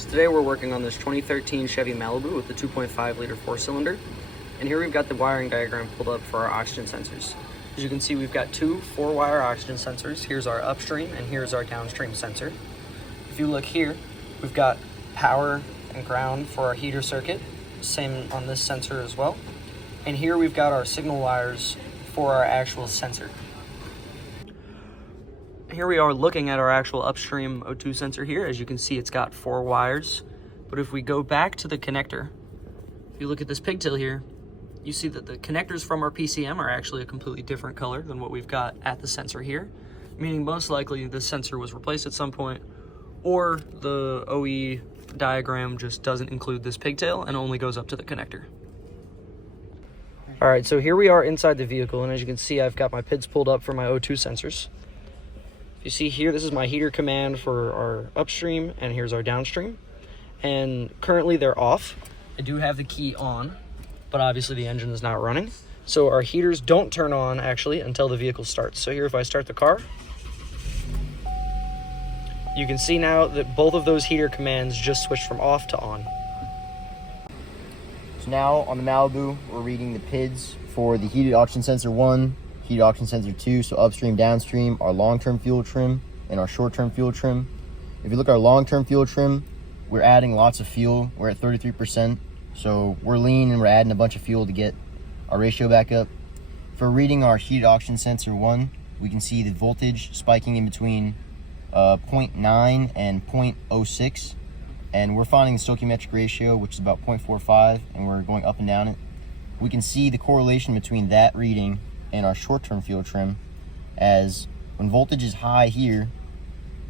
So today we're working on this 2013 Chevy Malibu with the 2.5 liter 4-cylinder. And here we've got the wiring diagram pulled up for our oxygen sensors. As you can see, we've got two 4-wire oxygen sensors. Here's our upstream and here's our downstream sensor. If you look here, we've got power and ground for our heater circuit. Same on this sensor as well. And here we've got our signal wires for our actual sensor. Here we are looking at our actual upstream O2 sensor here. As you can see, it's got 4 wires. But if we go back to the connector, if you look at this pigtail here, you see that the connectors from our PCM are actually a completely different color than what we've got at the sensor here, meaning most likely this sensor was replaced at some point, or the OE diagram just doesn't include this pigtail and only goes up to the connector. All right, so here we are inside the vehicle, and as you can see, I've got my PIDs pulled up for my O2 sensors. You see here, this is my heater command for our upstream, and here's our downstream. And currently they're off. I do have the key on, but obviously the engine is not running. So our heaters don't turn on actually until the vehicle starts. So here, if I start the car, you can see now that both of those heater commands just switched from off to on. So now on the Malibu, we're reading the PIDs for the heated oxygen sensor 1, heated oxygen sensor 2, so upstream, downstream, our long-term fuel trim, and our short-term fuel trim. If you look at our long-term fuel trim, we're adding lots of fuel. We're at 33%, so we're lean and we're adding a bunch of fuel to get our ratio back up. For reading our heated oxygen sensor 1, we can see the voltage spiking in between 0.9 and 0.06, and we're finding the stoichiometric ratio, which is about 0.45, and we're going up and down it. We can see the correlation between that reading and our short-term fuel trim, as when voltage is high here,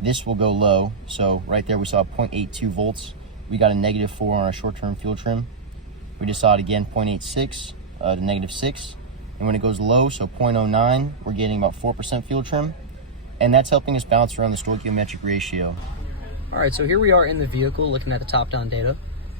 this will go low. So right there we saw 0.82 volts. We got a -4 on our short-term fuel trim. We just saw it again, 0.86 to -6. And when it goes low, so 0.09, we're getting about 4% fuel trim. And that's helping us bounce around the stoichiometric ratio. All right, so here we are in the vehicle looking at the top-down data.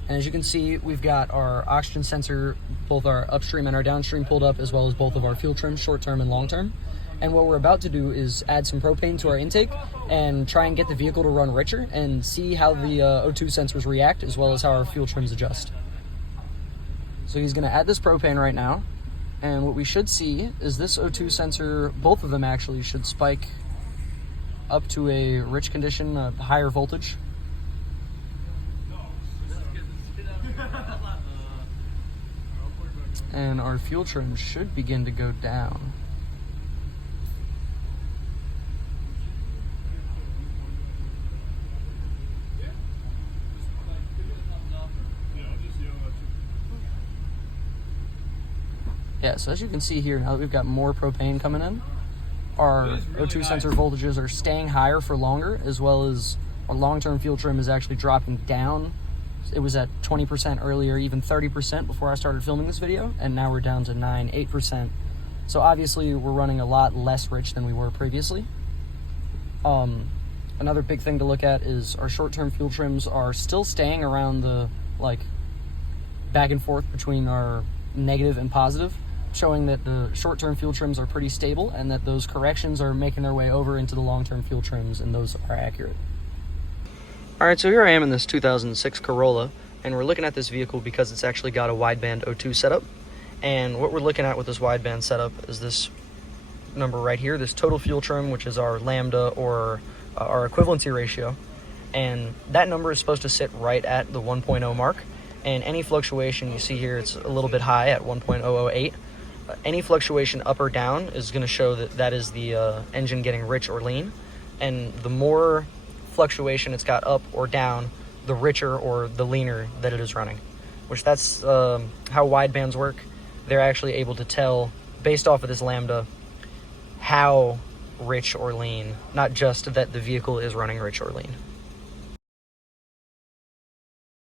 And as you can see, we've got our oxygen sensor, both our upstream and our downstream pulled up, as well as both of our fuel trims, short-term and long-term. And what we're about to do is add some propane to our intake and try and get the vehicle to run richer and see how the O2 sensors react, as well as how our fuel trims adjust. So he's gonna add this propane right now. And what we should see is this O2 sensor, both of them actually, should spike up to a rich condition, a higher voltage. And our fuel trim should begin to go down. Yeah, so as you can see here, now that we've got more propane coming in, our O2 sensor voltages are staying higher for longer, as well as our long-term fuel trim is actually dropping down. It was at 20% earlier, even 30% before I started filming this video, and now we're down to 8%. So obviously we're running a lot less rich than we were previously. Another big thing to look at is our short-term fuel trims are still staying around the back and forth between our negative and positive, showing that the short-term fuel trims are pretty stable and that those corrections are making their way over into the long-term fuel trims, and those are accurate. All right, so here I am in this 2006 Corolla, and we're looking at this vehicle because it's actually got a wideband O2 setup. And what we're looking at with this wideband setup is this number right here, this total fuel trim, which is our lambda, or our equivalency ratio. And that number is supposed to sit right at the 1.0 mark. And any fluctuation, you see here, it's a little bit high at 1.008. Any fluctuation up or down is going to show that that is the engine getting rich or lean. And the more fluctuation it's got up or down, the richer or the leaner that it is running, which that's how widebands work. They're actually able to tell, based off of this lambda, how rich or lean, not just that the vehicle is running rich or lean.